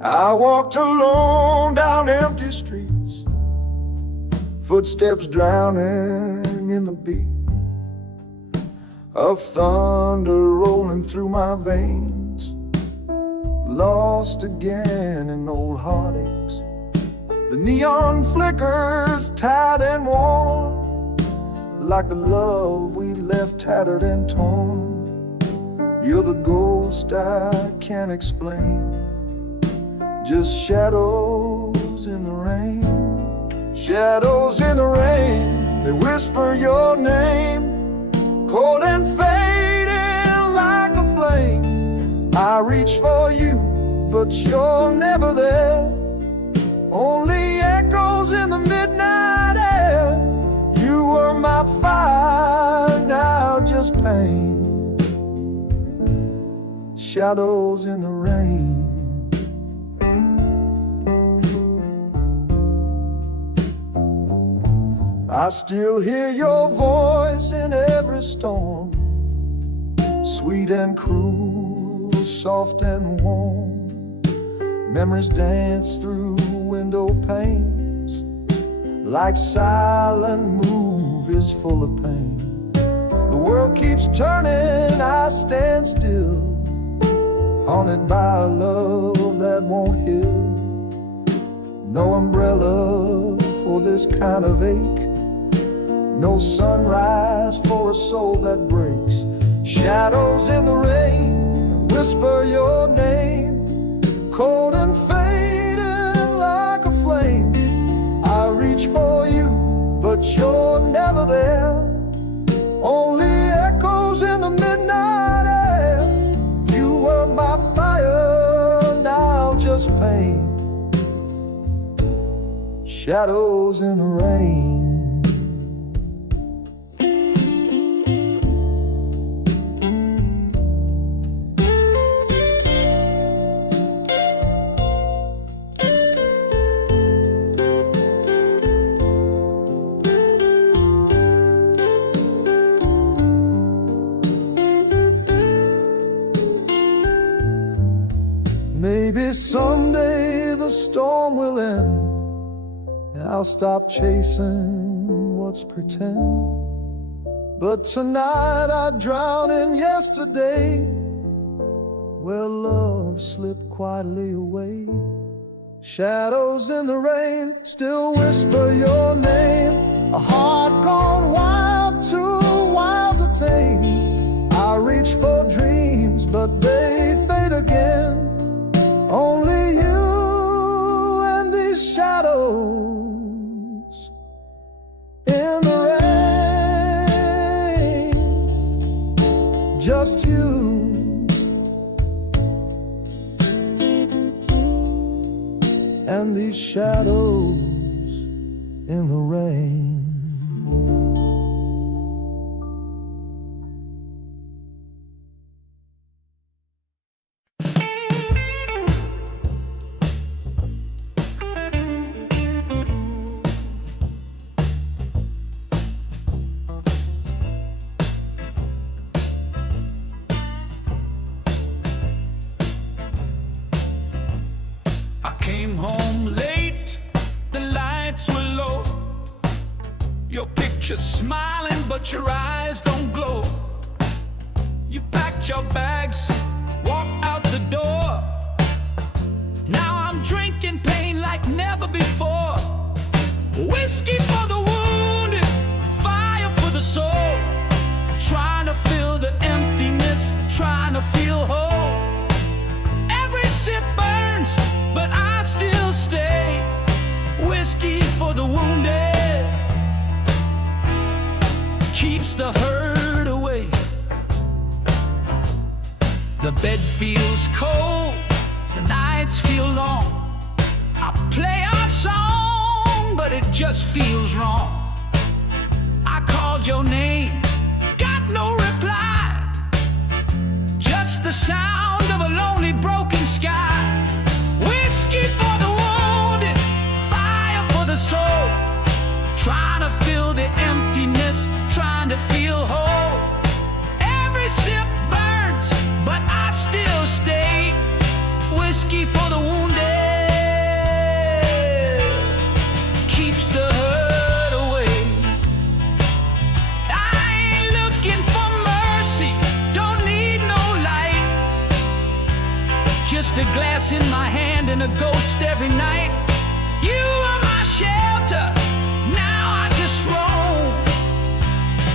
I walked alone down empty streets, footsteps drowning in the beat of thunder rolling through my veins, lost again in old heartaches. The neon flickers tight and warm, like the love we left tattered and torn. You're the ghost I can't explain, just shadows in the rain. Shadows in the rain, they whisper your name, cold and fading like a flame. I reach for you, but you're never there, only echoes in the midnight air. You were my fire, now just pain. Shadows in the rain. I still hear your voice in every storm, sweet and cruel, soft and warm. Memories dance through window panes, like silent movies full of pain. The world keeps turning, I stand still, haunted by a love that won't heal. No umbrella for this kind of ache, no sunrise for a soul that breaks. Shadows in the rain whisper your name, cold and fading like a flame. I reach for you, but you're never there, only echoes in the midnight air. You were my fire, now just pain. Shadows in the rain. Maybe someday the storm will end, and I'll stop chasing what's pretend. But tonight I drown in yesterday, where love slipped quietly away. Shadows in the rain still whisper your name, a heart gone wild, too wild to tame. I reach for dreams, but they fade again, only you and these shadows in the rain. Just you and these shadows in the rain. Came home late, the lights were low. Your picture's smiling, but your eyes don't glow. You packed your bags, walked out the door. Now I'm drinking pain like never before. Whiskey for the wounded, fire for the soul. Trying to fill the emptiness, trying to feel whole. Every sip burns, but I still stay. Whiskey for the wounded keeps the hurt away. The bed feels cold, the nights feel long. I play our song, but it just feels wrong. I called your name, got no reply, just the sound of a lonely broken whiskey for the wounded keeps the hurt away. I ain't looking for mercy, don't need no light. Just a glass in my hand and a ghost every night. You are my shelter, now I just roam,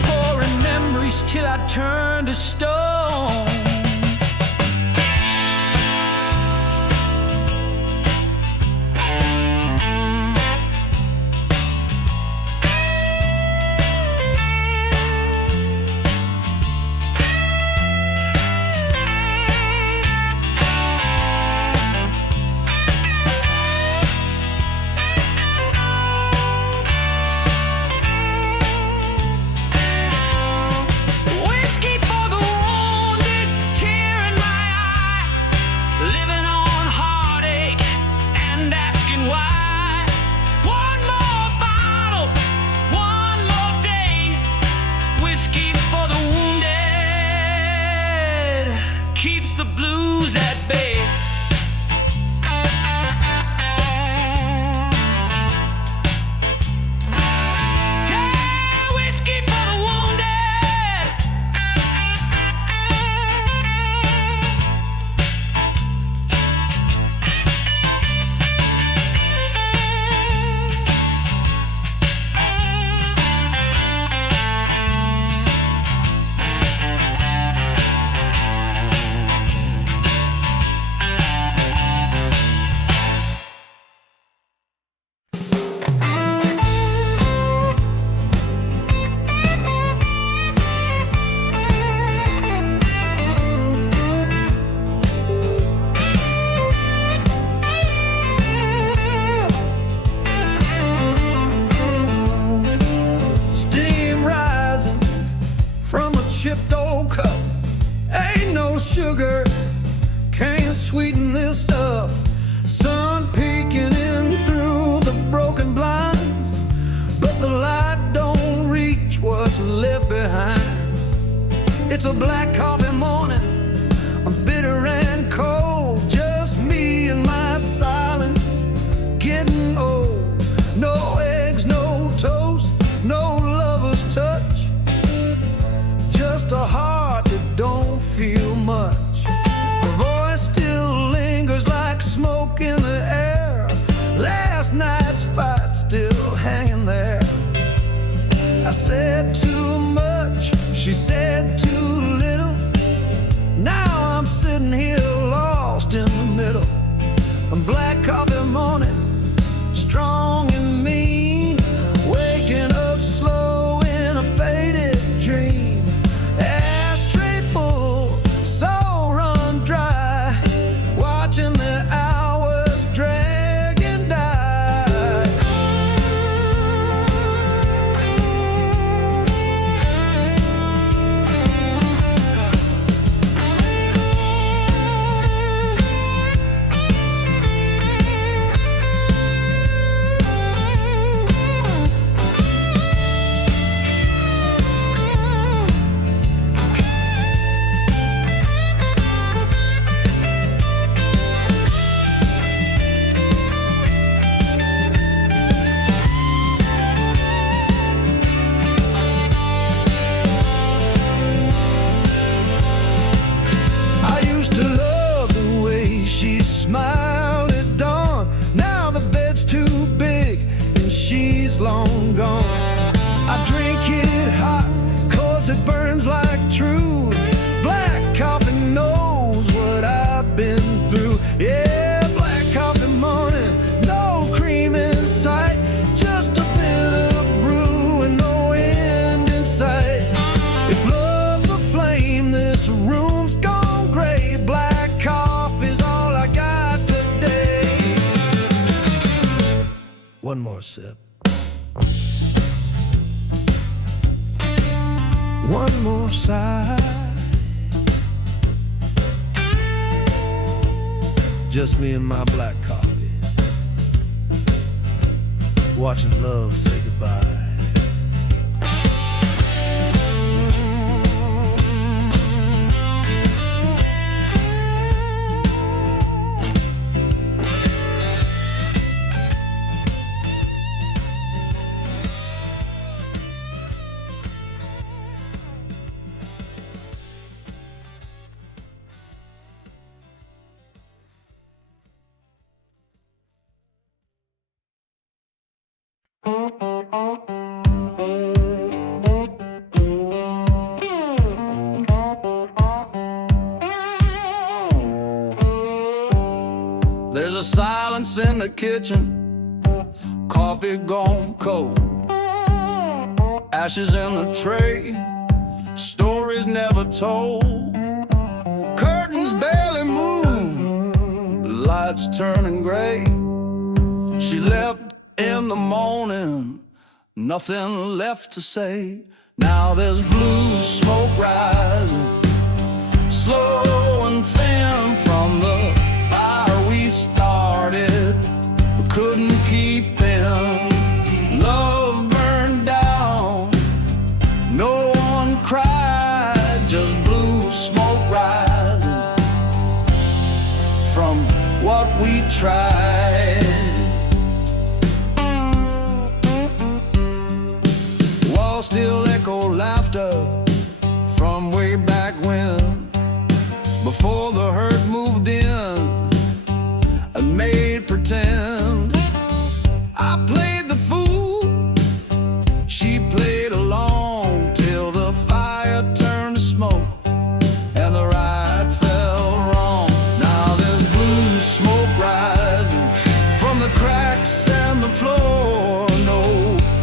pouring memories till I turn to stone. Keeps the blues at bay. Yeah, whiskey for the wounded. From a chipped old cup, ain't no sugar, can't sweeten this stuff. Sun peeking in through the broken blinds, but the light don't reach what's left behind. It's a black coffee morning, I'm bitter and cold, just me and my silence, getting old. No eggs, no toast, no lover's touch, just a heart that don't feel much. Her voice still lingers like smoke in the air, last night's fight still hanging there. I said too much, she said too little. Now I'm sitting here lost in the middle. A black coffee morning, strong and mean, waking up slow in a faded dream. Ashtray full, soul run dry, watching the hours drag and die. Smiled at dawn, now the bed's too big and she's long gone. I drink it hot, cause it burns like truth. Black coffee knows what I've been through. Yeah, black coffee morning, no cream in sight, just a bit of brew and no end in sight. If love's a flame, this room's gone gray. Black coffee's all I got today. One more sip. One more sigh. Just me and my black coffee, watching love say goodbye. There's a silence in the kitchen, coffee gone cold, ashes in the tray, stories never told, curtains barely move, lights turning gray. She left in the morning, nothing left to say. Now there's blue smoke rising, slow and thin, from the fire we started, but couldn't keep in. Love burned down, no one cried, just blue smoke rising from what we tried. Walls still echo laughter from way back when, before the hurt moved in and made pretend. I played the fool, she played along, till the fire turned to smoke and the ride fell wrong. Now there's blue smoke rising from the cracks and the floor. No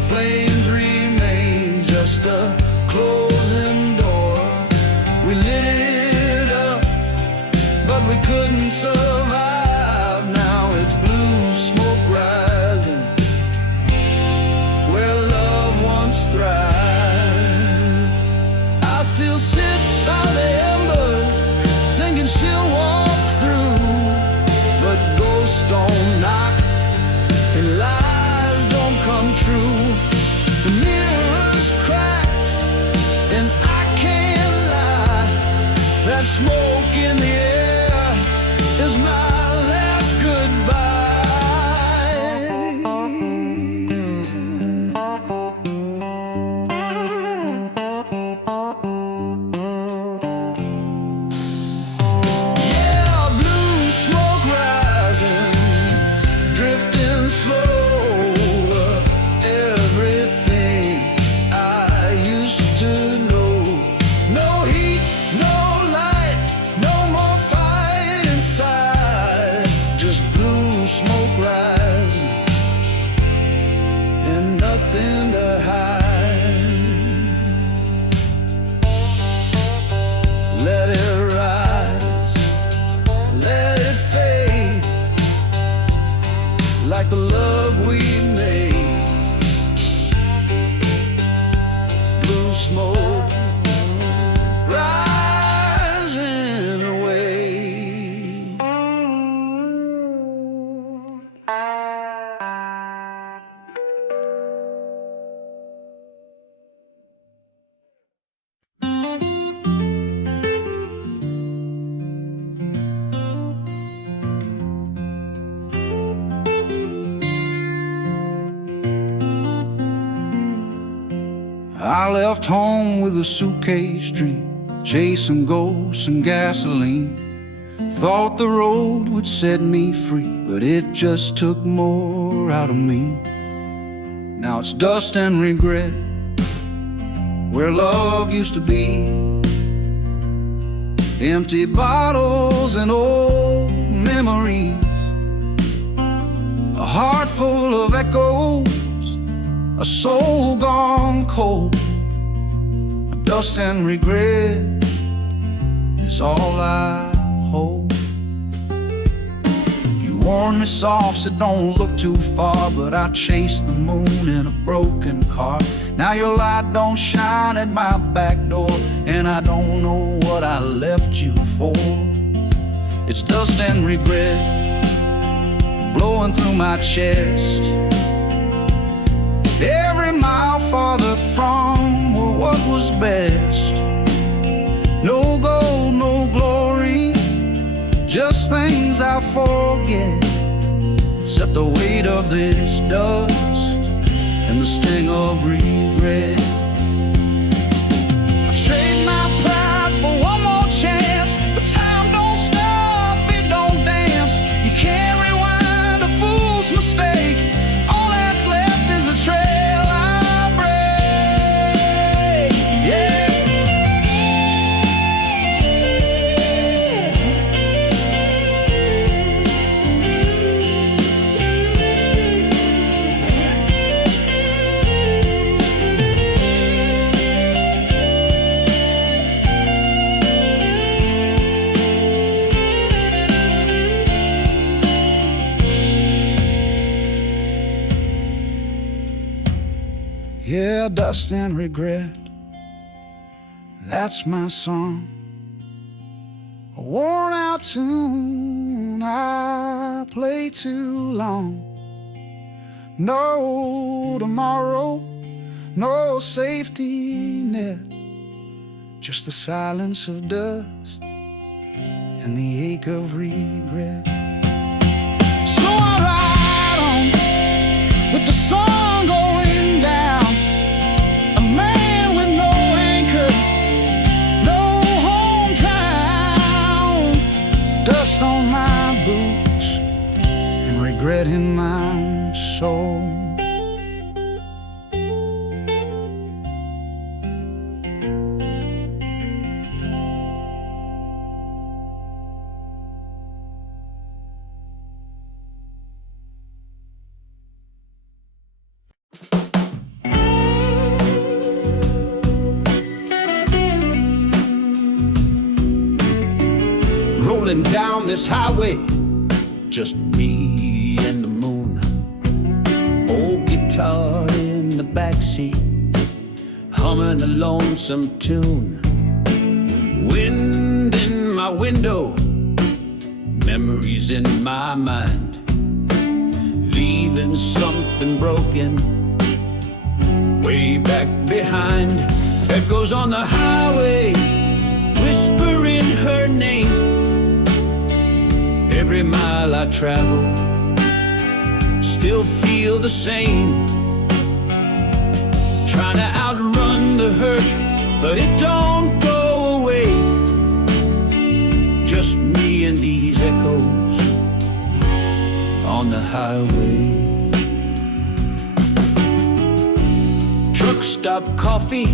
flames remain, just a closing door. We lit it up, but we couldn't survive. Now it's blue smoke rising where love once thrived. I still sit by the embers, thinking she'll walk through, but ghosts don't knock and lies don't come true. The mirror's cracked and I can't lie, that smoke in the air is my last goodbye. Yeah, blue smoke rising, drifting slow. Everything I used to know. No heat, no light, no more fight inside. Just blue smoke rising and nothing to hide. Let it rise, let it fade, like the love we made. Blue smoke rising away. I left home with a suitcase dream, chasing ghosts and gasoline. Thought the road would set me free, but it just took more out of me. Now it's dust and regret where love used to be. Empty bottles and old memories, a heart full of echoes, a soul gone cold. Dust and regret is all I hold. You warned me soft, so don't look too far, but I chased the moon in a broken car. Now your light don't shine at my back door, and I don't know what I left you for. It's dust and regret blowing through my chest, every mile farther from what was best. No gold, no glory, just things I forget, except the weight of this dust and the sting of regret. I trade my pride for one more chance, but time don't stop, it don't dance. You can't rewind a fool's mistake, all that's left is a trail I break. Yeah. Yeah, dust and regret, that's my song. A worn out tune I play too long. No tomorrow, no safety net, just the silence of dust and the ache of regret. So I ride on with the song going down, a man with no anchor, no hometown, dust on my boots and regret in my soul. Rolling down this highway, just me and the moon. Old guitar in the backseat, humming a lonesome tune. Wind in my window, memories in my mind, leaving something broken way back behind. Echoes on the highway, whispering her name. Every mile I travel, still feel the same. Trying to outrun the hurt, but it don't go away. Just me and these echoes on the highway. Truck stop coffee,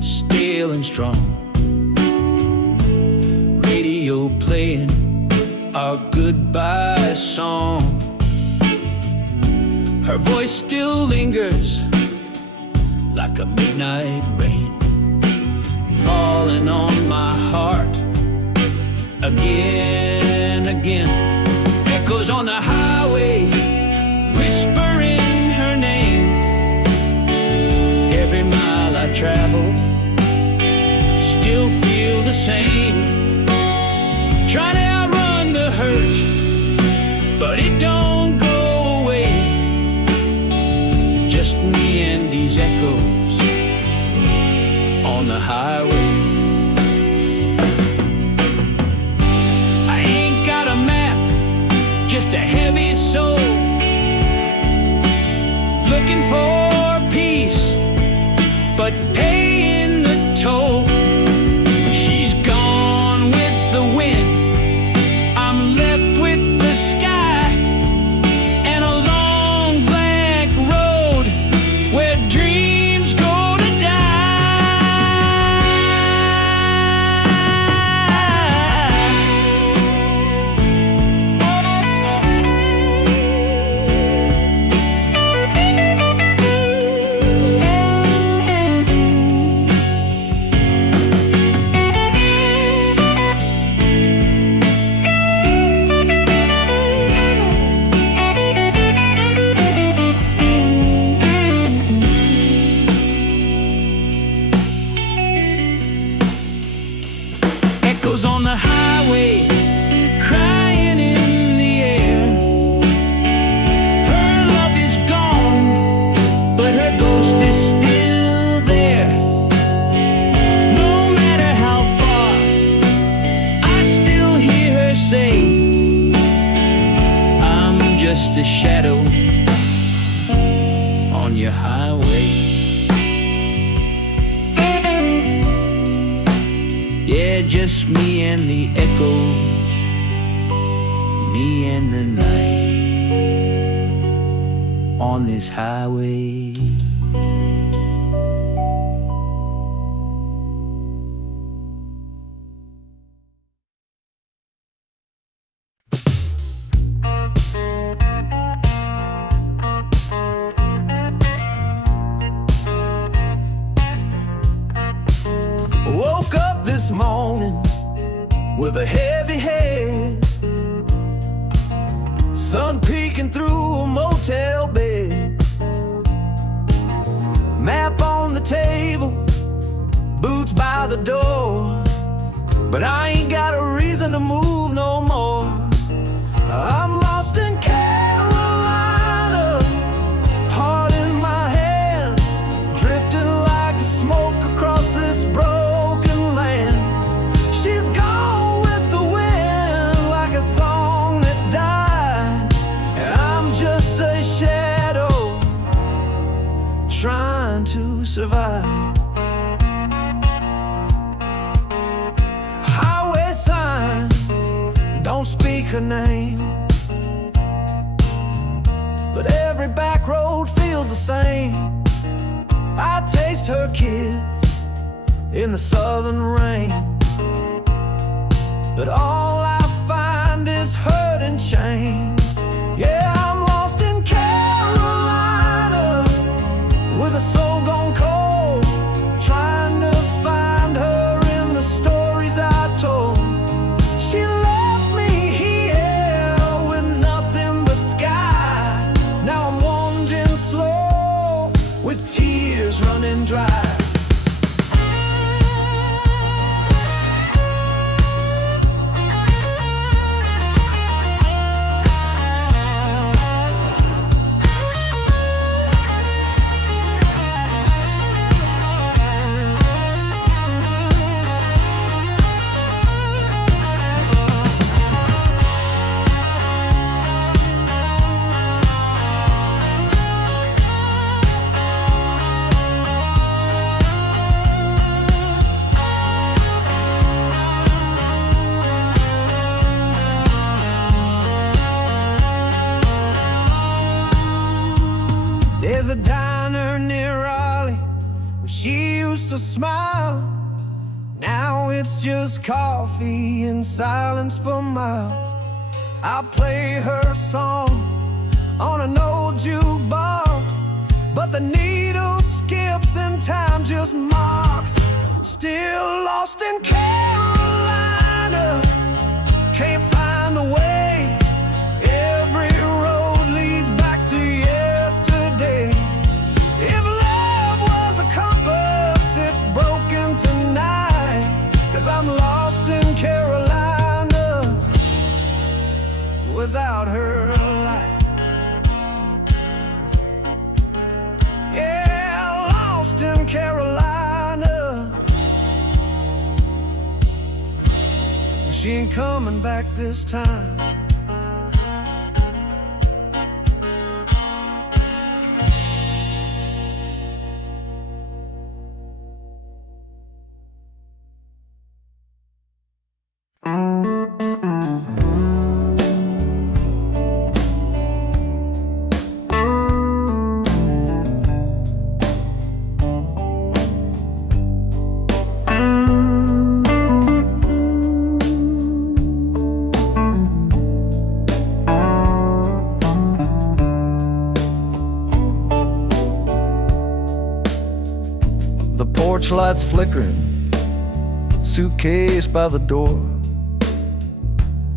stale and strong. Radio playing our goodbye song. Her voice still lingers like a midnight rain, falling on my heart again, again. Echoes on the highway, whispering her name. Every mile I travel, still feel the same. Trying to outrun the hurt, but it don't go away. Just me and these echoes on the highway. I ain't got a map, just a heavy soul, looking for peace, but paying the toll. She's gone with the wind, I'm left with the sky, and a long black road where dreams go to Echoes on the highway, crying in the air. Her love is gone, but her ghost is still there. No matter how far, I still hear her say, I'm just a shadow on your highway. Yeah, just me and the echoes, me and the night on this highway. Woke up this morning with a heavy head, sun peeking through a motel bed. the door, but I ain't got a reason to move no more. I'm lost in Carolina, heart in my hand, drifting like smoke across this broken land. She's gone with the wind like a song that died, and I'm just a shadow trying to survive. Highway signs don't speak her name, but every back road feels the same. I taste her kiss in the southern rain, but all I find is hurt and shame. Yeah, I'm lost in Carolina with a soul gone cold, trying to find her in the stories I told. She left me here with nothing but sky. Now I'm wandering slow with tears running dry. There's a diner near Raleigh where she used to smile. Now it's just coffee and silence for miles. I play her song on an old jukebox, but the needle skips and time just marks. Still lost in Carolina, can't find the way. Every road leads back to yesterday. If love was a compass, it's broken tonight, 'cause I'm lost in Carolina without her light. Yeah, lost in Carolina. She ain't coming back this time. The porch lights flickering, suitcase by the door.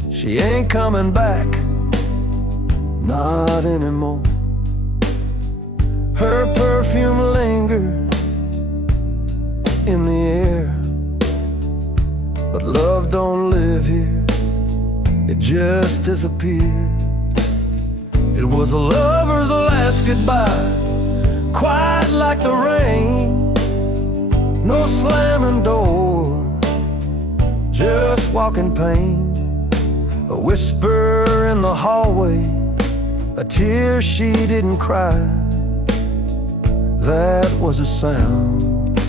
She ain't coming back, not anymore. Her perfume lingers in the air, but love don't live here, it just disappeared. It was a lover's last goodbye, quiet like the rain. No slamming door, just walking pain. A whisper in the hallway, a tear she didn't cry. That was a sound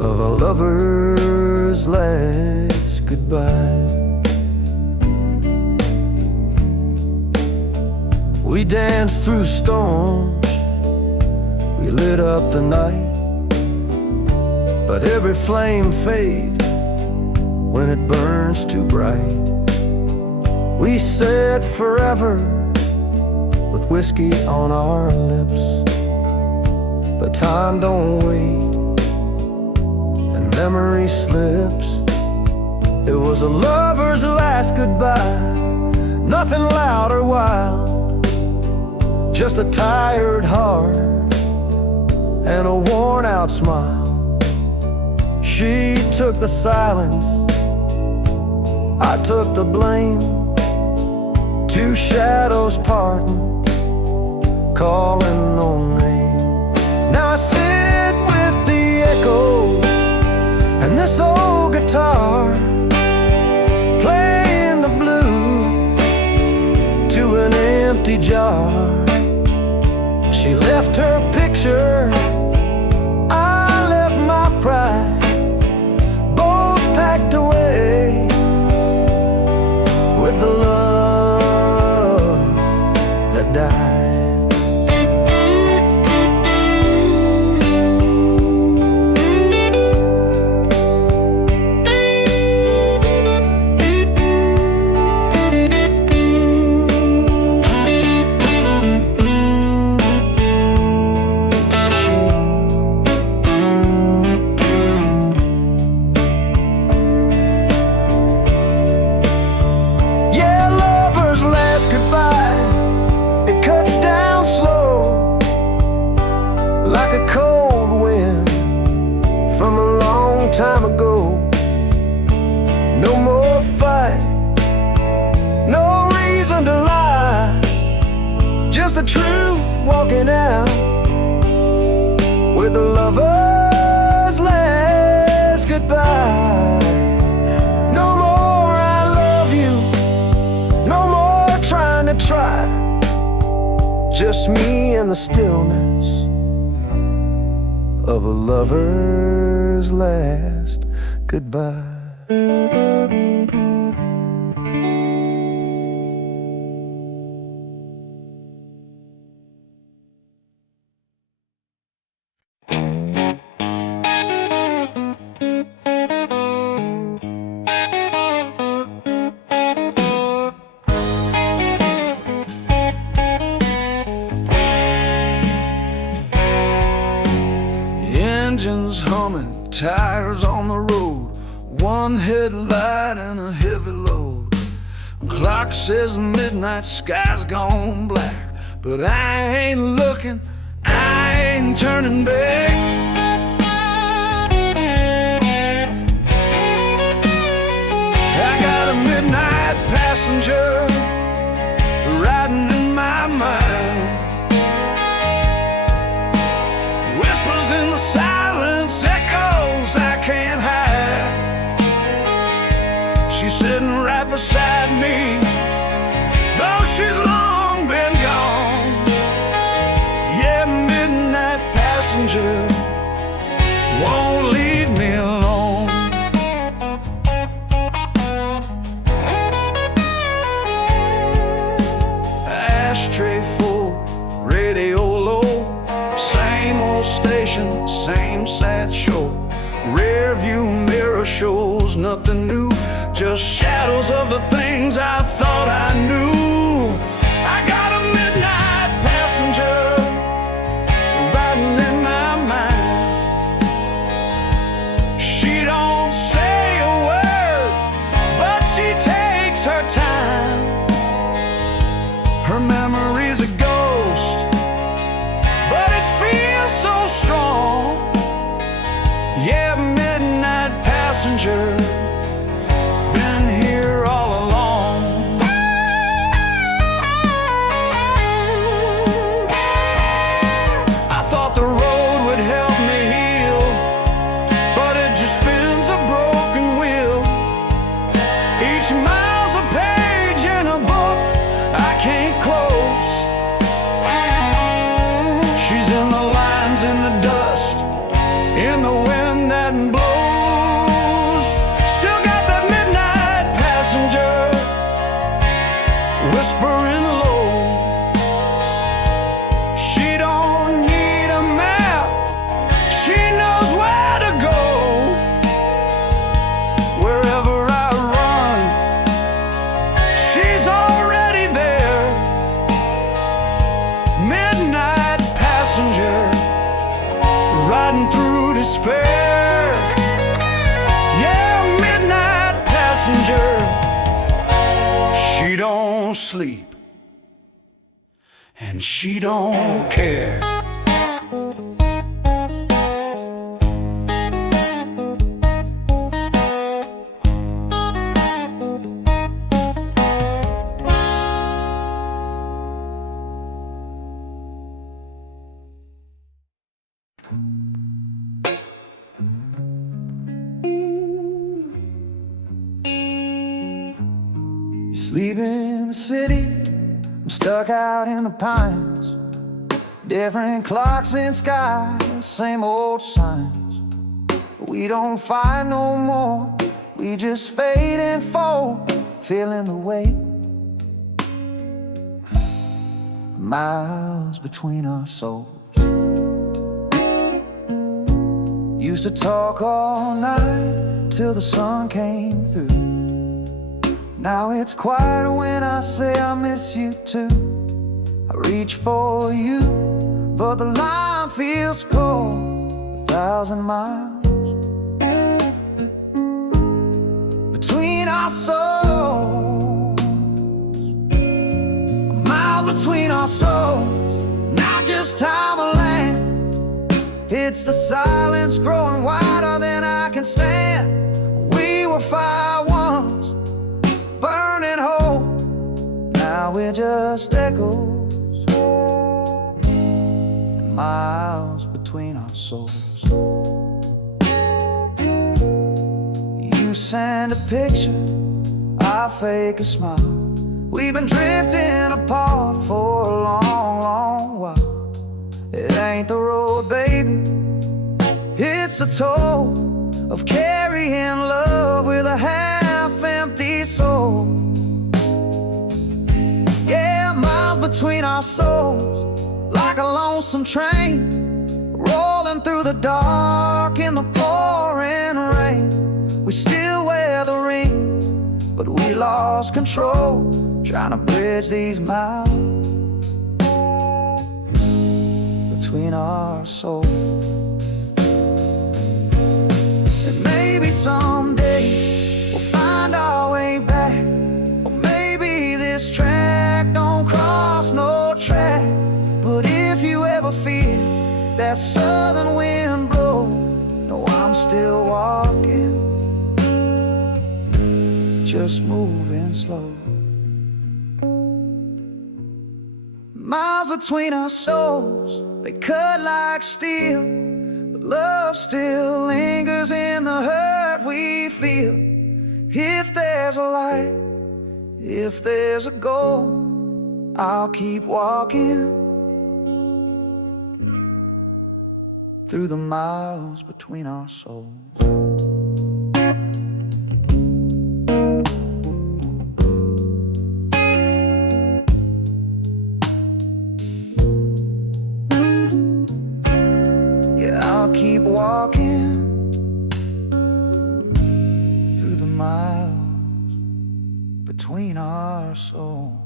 of a lover's last goodbye. We danced through storms, we lit up the night, but every flame fades when it burns too bright. We said forever with whiskey on our lips, but time don't wait and memory slips. It was a lover's last goodbye, nothing loud or wild, just a tired heart and a worn out smile. She took the silence, I took the blame. Two shadows parting, calling no name. Now I sit with the echoes and this old guitar, playing the blues to an empty jar. She left her picture, I left my pride, both packed away with the love that died. Like a cold wind from a long time ago. No more fight, no reason to lie, just the truth walking out with a lover's last goodbye. No more I love you, no more trying to try, just me and the stillness of a lover's last goodbye. Engines humming, tires on the road, one headlight and a heavy load. Clock says midnight, sky's gone black, but I ain't looking, I ain't turning back. I got a midnight passenger riding in my mind, whispers in the silence, echoes I can't hide. She's sitting right beside me, though she's long been gone. Yeah, midnight passenger won't leave me alone. Ashtray full, radio low, same old station, same sad show. Rear view mirror shows nothing new, just shadows of the things I thought I knew. I got a midnight passenger riding in my mind. She don't say a word, but she takes her time. Her memory's a ghost, but it feels so strong. Yeah, midnight passenger, been here all along. I thought the road would help me heal, but it just spins a broken wheel. Each mile's a page in a book I can't close. She's in the lines, in the dust, in the wind that blows. Still got that midnight passenger whispering low. She don't need a map, she knows where to go. Wherever I run, she's already there. Midnight passenger riding through despair. Yeah, midnight passenger, she don't sleep and she don't care. You sleep in the city, I'm stuck out in the pines. Different clocks in sky, same old signs. We don't fight no more, we just fade and fold, feeling the weight. Miles between our souls. Used to talk all night till the sun came through. Now it's quiet when I say I miss you too. I reach for you, but the line feels cold. 1,000 miles between our souls. A mile between our souls. Not just time or land. It's the silence growing wider than I can stand. We were fire once, burning whole. Now we're just echoes. Miles between our souls. You send a picture, I fake a smile. We've been drifting apart for a long, long while. It ain't the road, baby, it's the toll of carrying love with a half-empty soul. Yeah, miles between our souls, like a lonesome train, rolling through the dark in the pouring rain. We still wear the rings, but we lost control, trying to bridge these miles between our souls. And maybe someday we'll find our way back, or maybe this track don't cross no track. But if you ever feel that southern wind blow, know I'm still walking, just moving slow. Miles between our souls, they cut like steel, but love still lingers in the hurt we feel. If there's a light, if there's a goal, I'll keep walking through the miles between our souls. Keep walking through the miles between our souls.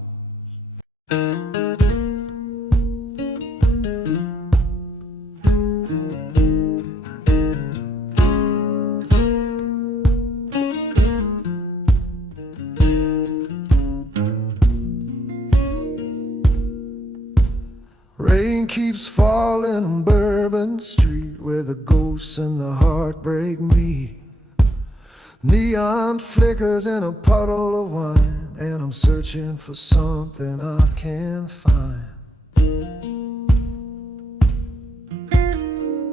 Rain keeps falling on Bourbon Street, where the ghosts and the heartbreak meet. Neon flickers in a puddle of wine, and I'm searching for something I can't find.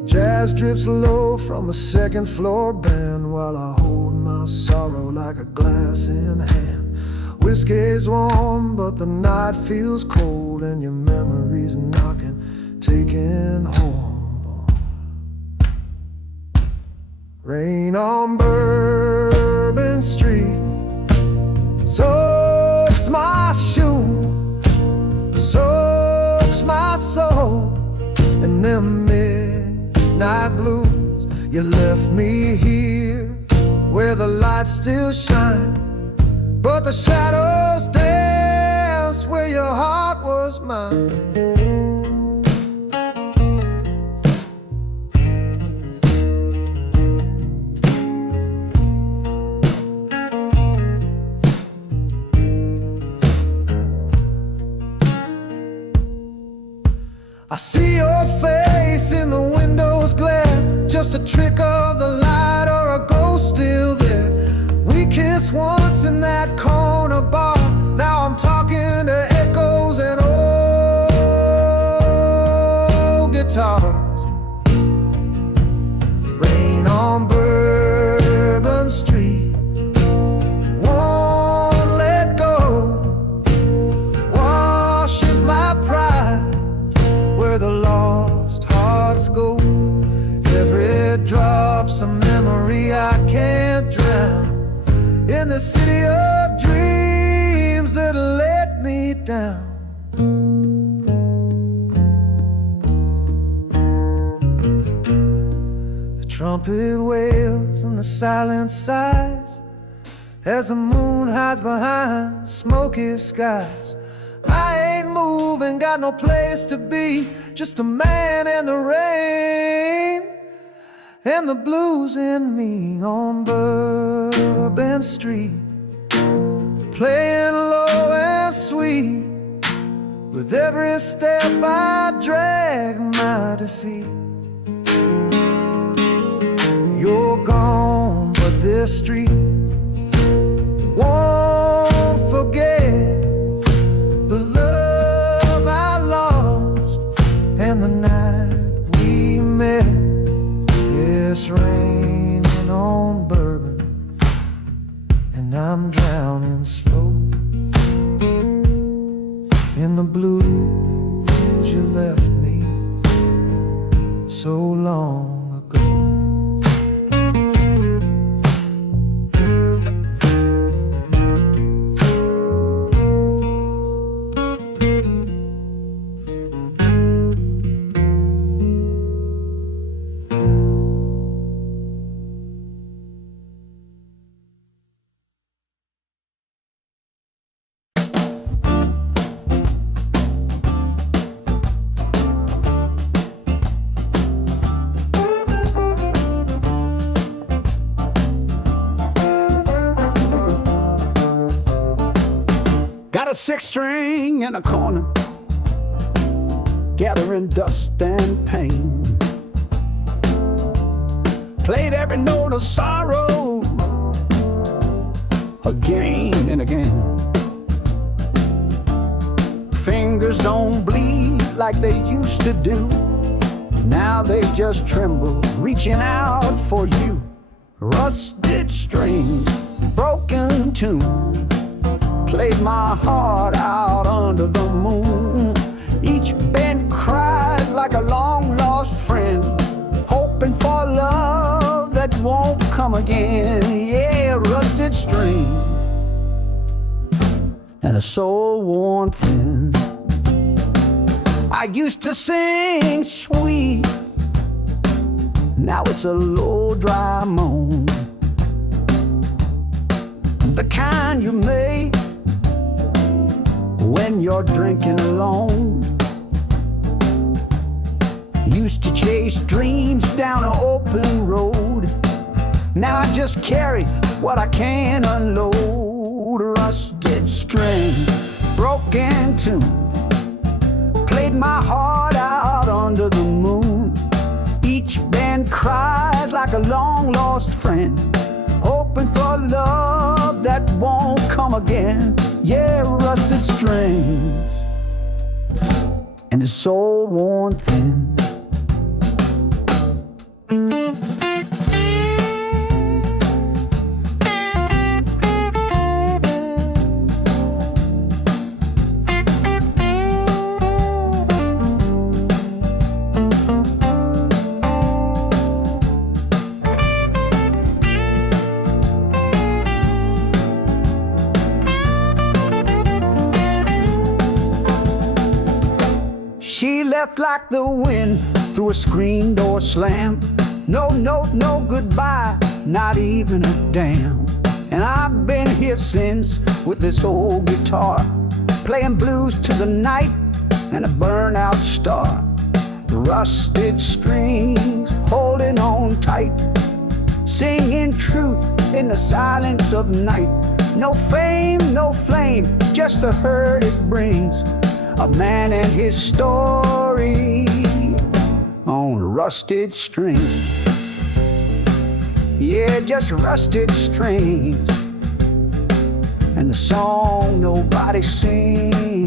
Jazz drips low from a second floor band, while I hold my sorrow like a glass in hand. Whiskey's warm, but the night feels cold, and your memory's knocking, taking home. Rain on Bourbon Street soaks my shoe, soaks my soul. And them midnight blues, you left me here where the lights still shine, but the shadows dance where your heart was mine. I see your face in the window's glare, just a trick of the light or a ghost still there. We kissed once in that corner bar, now I'm talking to echoes and old guitars. Rain on Bourbon Street won't let go. down. The trumpet wails and the silence sighs as the moon hides behind smoky skies. I ain't moving, got no place to be, just a man in the rain and the blues in me on Bourbon Street, playing low and sweet. With every step I drag my defeat. You're gone, but this street won't forget the love I lost and the night we met. Yes, raining on Bourbon, and I'm drowning slow in the blues you left me so long ago. Got a six string in a corner, gathering dust and pain. Played every note of sorrow again and again. Fingers don't bleed like they used to do. Now they just tremble, reaching out for you. Rusted strings, broken tune, played my heart out under the moon. Each bend cries like a long-lost friend, hoping for love that won't come again. Yeah, rusted string and a soul worn thin. I used to sing sweet, now it's a low, dry moan. The kind you make when you're drinking alone. Used to chase dreams down an open road. Now I just carry what I can unload. Rusted string, broken tune, played my heart out under the moon. Each band cries like a long-lost friend, hoping for love that won't come again. Yeah, rusted strings and his soul worn thin. She left like the wind through a screen door slam. No note, no goodbye, not even a damn. And I've been here since with this old guitar, playing blues to the night and a burnout star. Rusted strings holding on tight, singing truth in the silence of night. No fame, no flame, just the hurt it brings. A man and his story on rusted strings. Yeah, just rusted strings and the song nobody sings.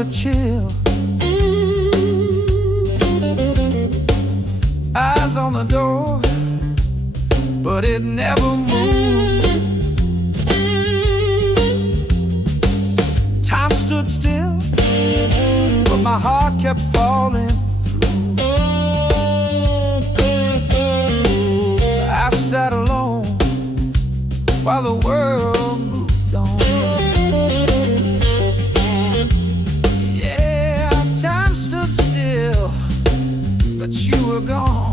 a chill. Eyes on the door, but it never moved. Time stood still, but my heart kept falling through. I sat alone while the world moved on. Yeah, time stood still, but you were gone.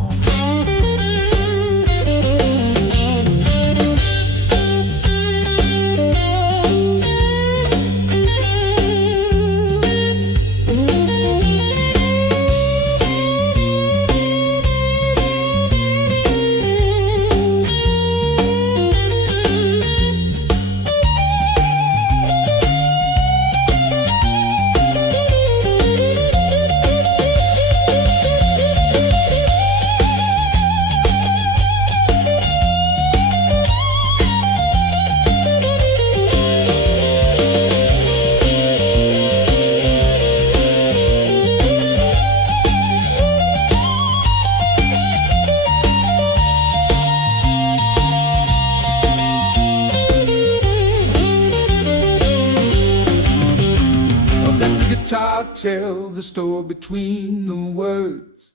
Tell the story between the words.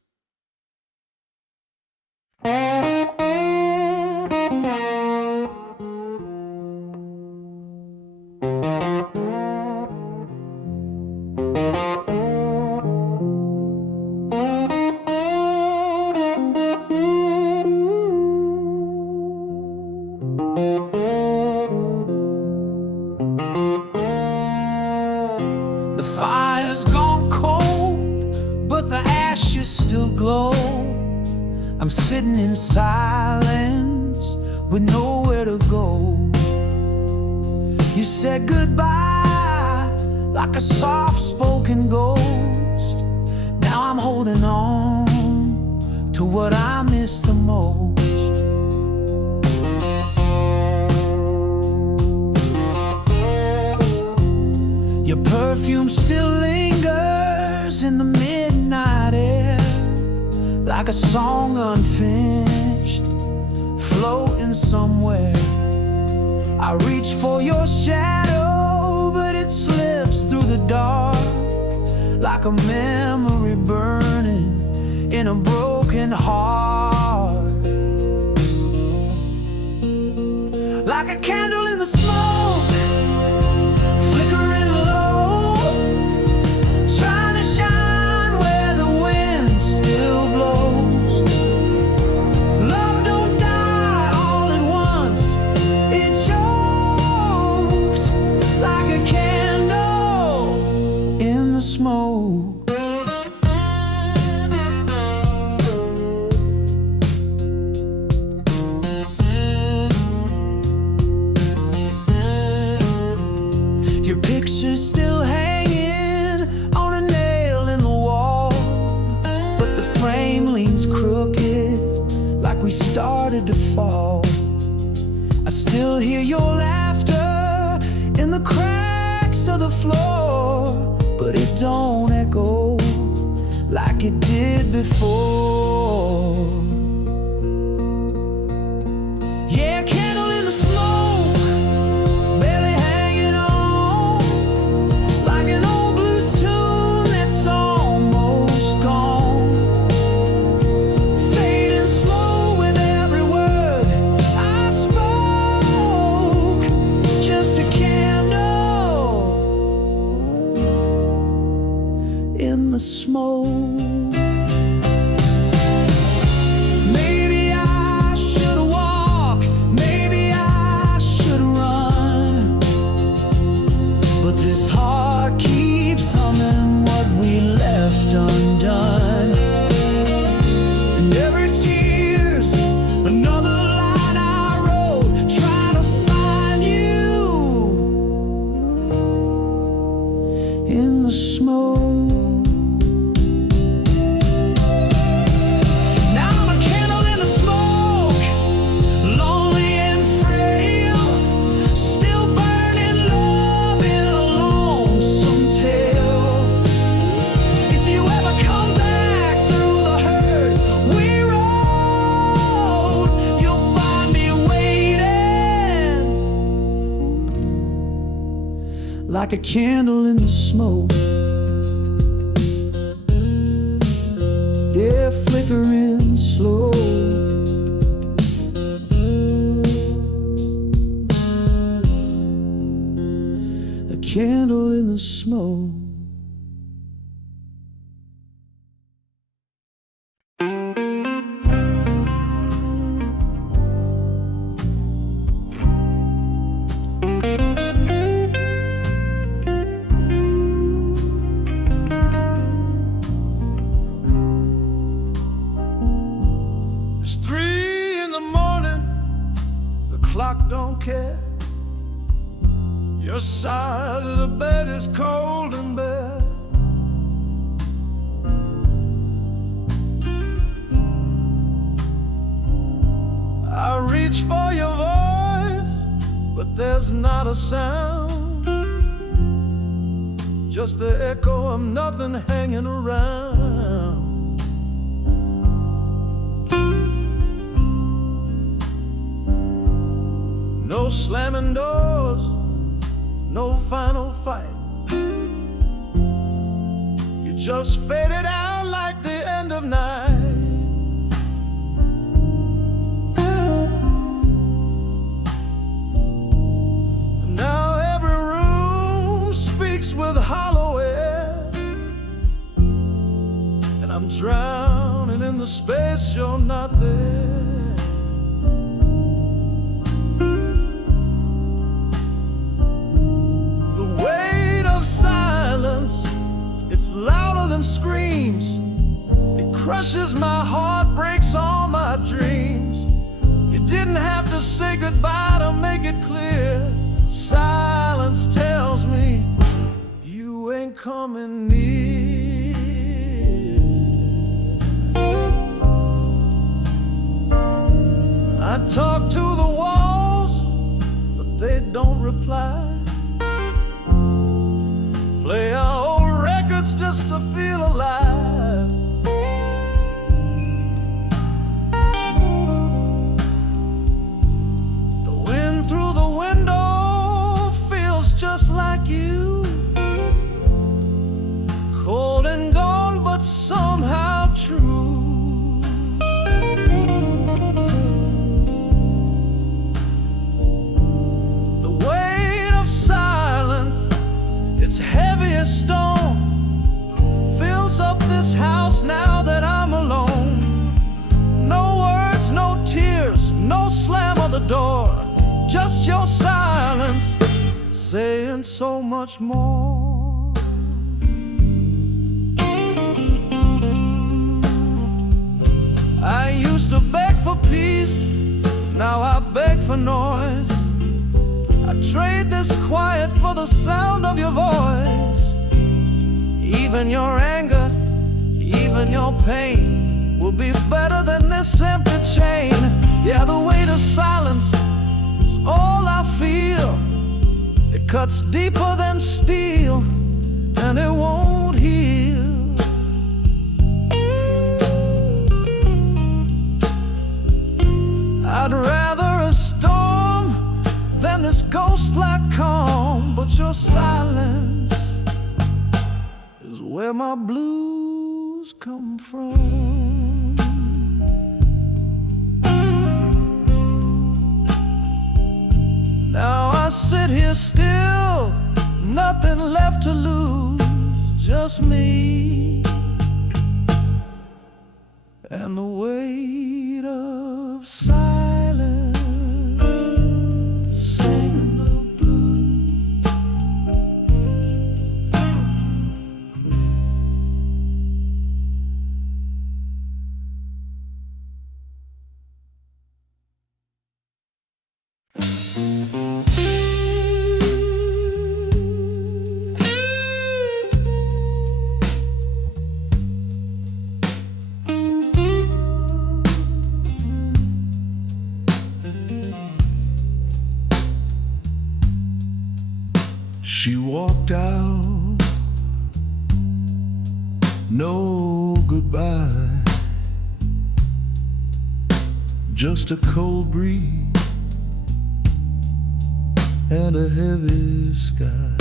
The fire's gone cold, but the ashes still glow. I'm sitting in silence with nowhere to go. You said goodbye like a soft-spoken ghost. Now I'm holding on to what I miss the most. Your perfume still lingers in the midnight air, like a song unfinished, floating somewhere. I reach for your shadow, but it slips through the dark, like a memory burning in a broken heart. Like a candle in the smoke, flickering low, trying to shine where the wind still blows. Love don't die all at once, it chokes like a candle in the smoke. Your picture's still hanging on a nail in the wall, but the frame leans crooked like we started to fall. I still hear your laughter in the cracks of the floor, but it don't echo like it did before. Yeah, candle in the smoke, barely hanging on, like an old blues tune that's almost gone. Fading slow with every word I spoke, just a candle in the smoke. Maybe I should walk, maybe I should run, but this heart keeps humming what we left undone. And every tear's another line I wrote, trying to find you in the smoke. Now I'm a candle in the smoke, lonely and frail, still burning love in a lonesome tale. like a candle in the smoke. Yeah, flickering slow. A candle in the smoke. It's 3 in the morning, the clock don't care. Your side of the bed is cold and bare. I reach for your voice, but there's not a sound, just the echo of nothing hanging around. No slamming doors, no final fight. You just faded out like the end of night. Now every room speaks with hollow air, and I'm drowning in the space you're not there. It's louder than screams. It crushes my heart, breaks all my dreams. You didn't have to say goodbye to make it clear. Silence tells me you ain't coming near. I talk to the walls, but they don't reply. Play our old records just to feel alive. The wind through the window feels just like you. Cold and gone, but somehow true. The weight of silence, it's heavy as stone, fills up this house now that I'm alone. No words, no tears, no slam of the door, just your silence saying so much more. I used to beg for peace, now I beg for noise. I trade this quiet for the sound of your voice. Even your anger, even your pain will be better than this empty chain. Yeah, the weight of silence is all I feel. It cuts deeper than steel, and it won't heal. I'd rather a storm than this ghost-like calm, but your silence is where my blues come from. Now I sit here still, nothing left to lose, just me and the weight of silence. Singing the blues. She walked out, no goodbye, just a cold breeze and a heavy sky.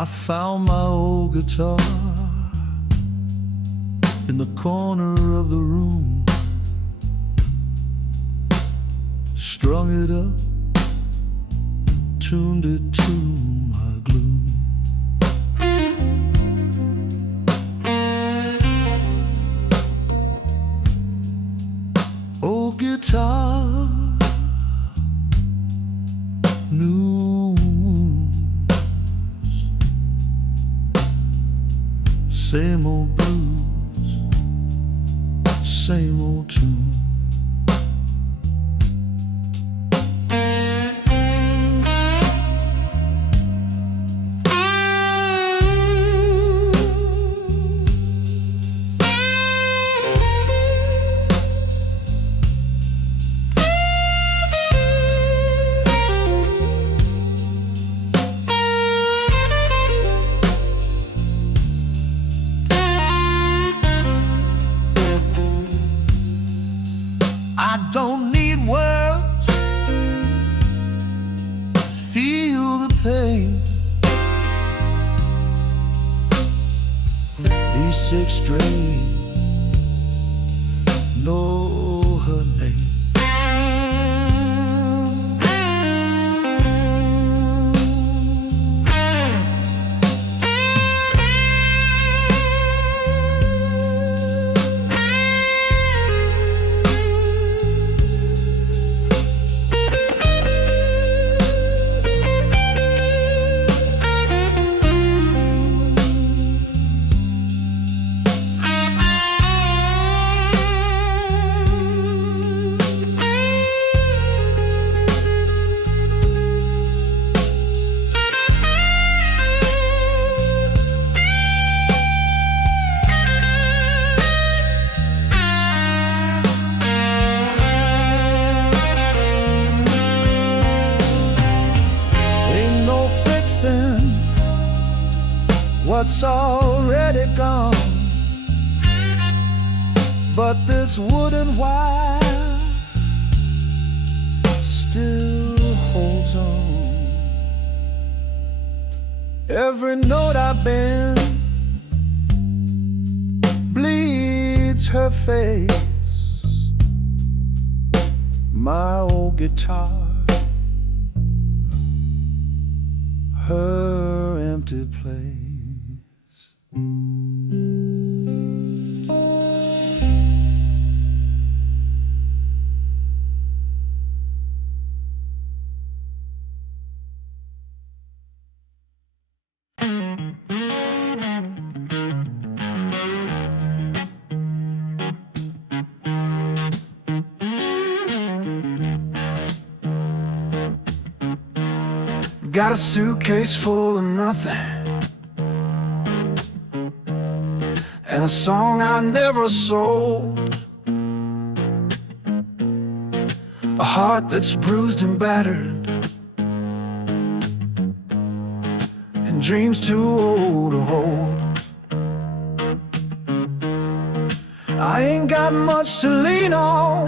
I found my old guitar in the corner of the room, strung it up, tuned it to my gloom. Old guitar, new wounds, same old blues, same old tune. I don't need words, feel the pain. These 6 strings know her name. What's already gone, but this wooden wire still holds on. Every note I bend bleeds her face. My old guitar, her empty place. Got a suitcase full of nothing, and a song I never sold, a heart that's bruised and battered, and dreams too old to hold. I ain't got much to lean on,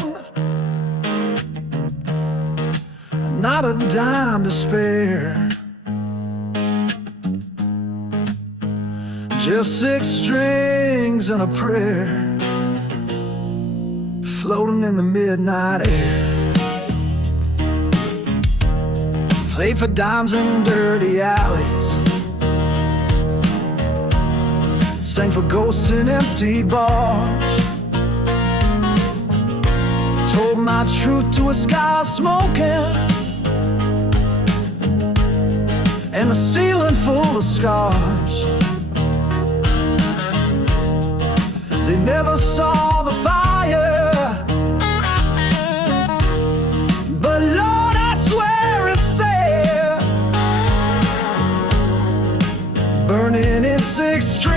not a dime to spare. Just 6 strings and a prayer floating in the midnight air. Played for dimes in dirty alleys, sang for ghosts in empty bars, told my truth to a sky smoking and a ceiling full of scars. They never saw the fire, but Lord, I swear it's there, burning in 6 strings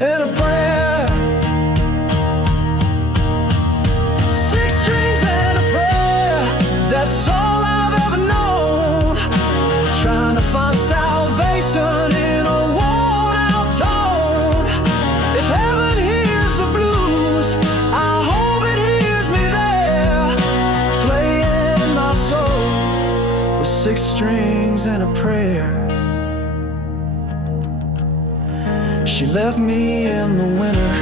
and a prayer. 6 strings and a prayer, that's all I've ever known. Trying to find salvation in a worn She left me in the winter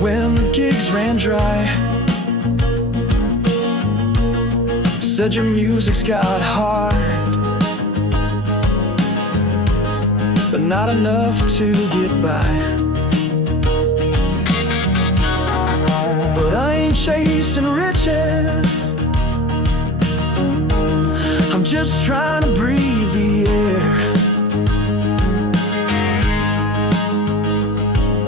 when the gigs ran dry. Said your music's got heart, but not enough to get by. But I ain't chasing riches, I'm just trying to breathe the air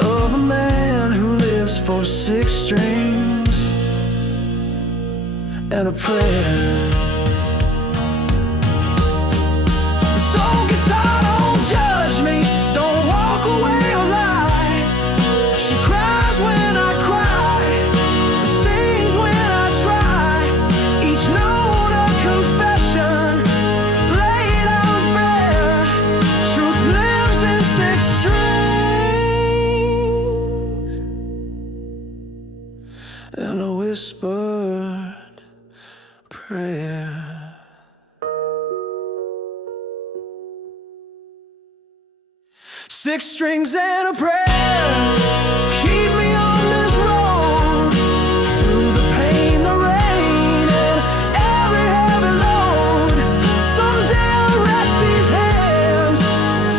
of a man who lives for 6 strings and a prayer. The soul guitar, don't judge me, don't walk away or lie. She cries when I cry, sings when I try. Each note a confession, laid out bare. Truth lives in 6 strings and a whispered prayer. 6 strings and a prayer keep me on this road, through the pain, the rain, and every heavy load. Someday I'll rest these hands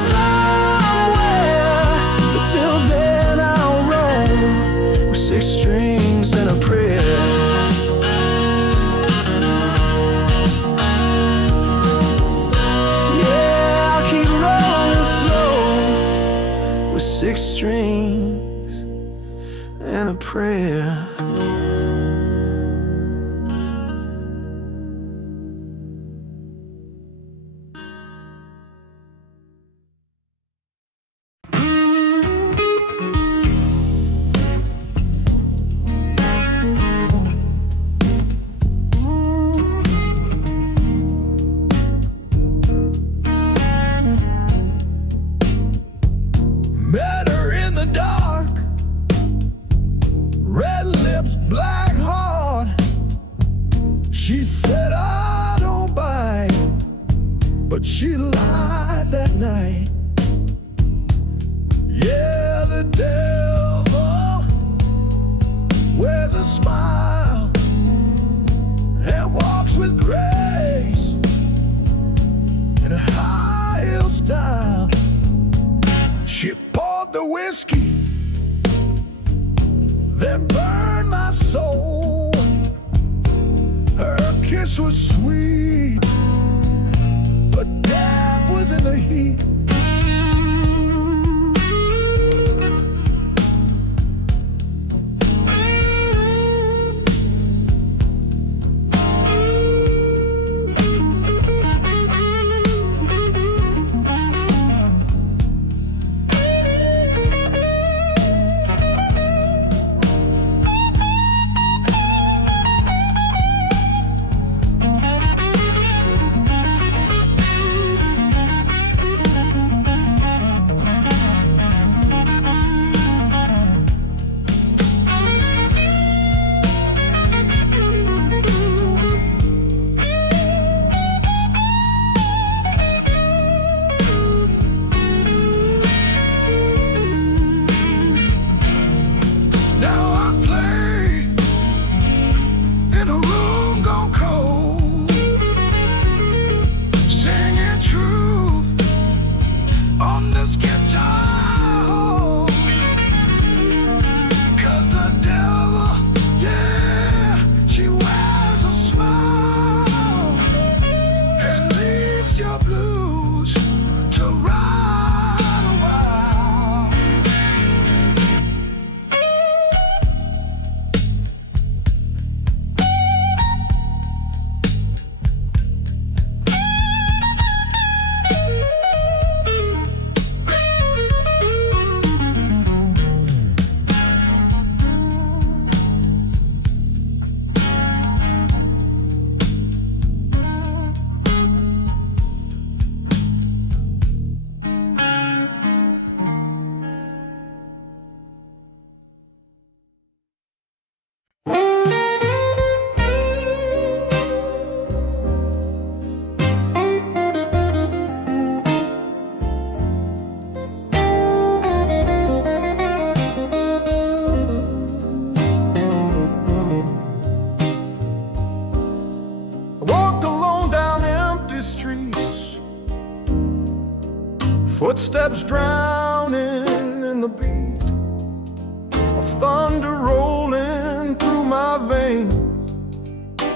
somewhere, but till then I'll roam with 6 strings and a prayer. Yeah, I'll keep rolling slow with 6 strings and a prayer. Met her in the dark, red lips, black heart. She said I don't bite, but she lied that night. Yeah, the devil wears a smile and walks with grace in a high-heel style. She poured the whiskey, then burned my soul. Her kiss was sweet, but death was in the heat. Footsteps drowning in the beat of thunder rolling through my veins.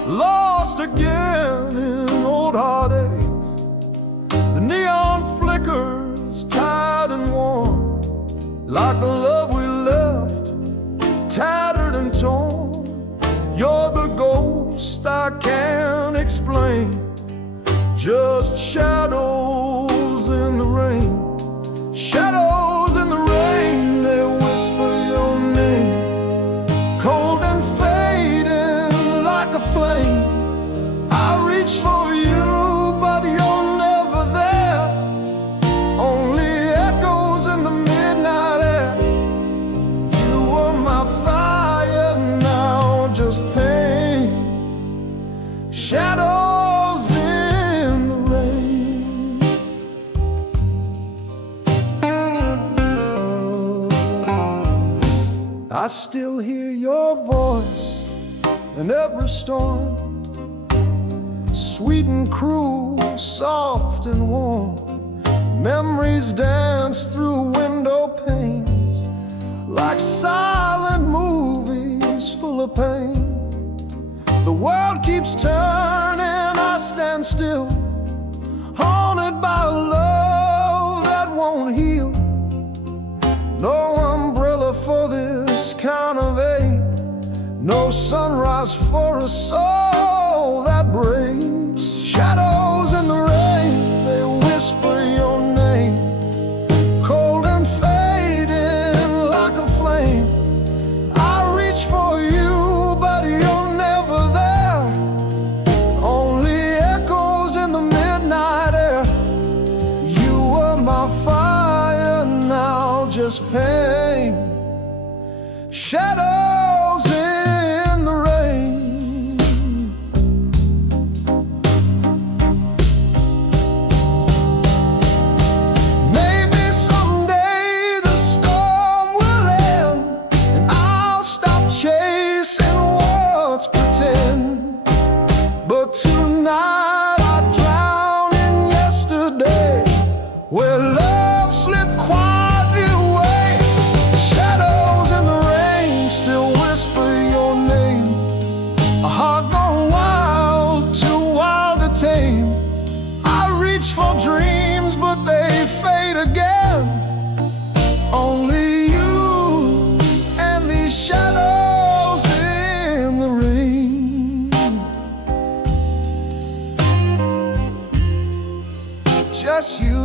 Lost again in old heartaches. The neon flickers, tired and worn, like the love we left, tattered and torn. You're the ghost I can't explain, just shadows in the rain. Shadows in the rain, they whisper your name, cold and fading like a flame. I reach for you, but you're never there, only echoes in the midnight air. You were my fire, now just pain. Shadows in the rain. I still hear your voice in every storm, sweet and cruel, soft and warm. Memories dance through window panes, like silent movies full of pain. The world keeps turning, I stand still, haunted by a love that won't heal. No umbrella for this kind of ache, no sunrise for a soul that breaks. Shadows in the rain, they whisper your name, cold and fading like a flame. I reach for you, but you're never there, only echoes in the midnight air. You were my fire, now just pain. Shadows in the rain. Maybe someday the storm will end, and I'll stop chasing what's pretend. But tonight I drown in yesterday, where love slipped quietly away. Shadows in the rain still whisper your name, a heart gone wild, too wild to tame. I reach for dreams, but they fade again, only you and these shadows in the rain. Just you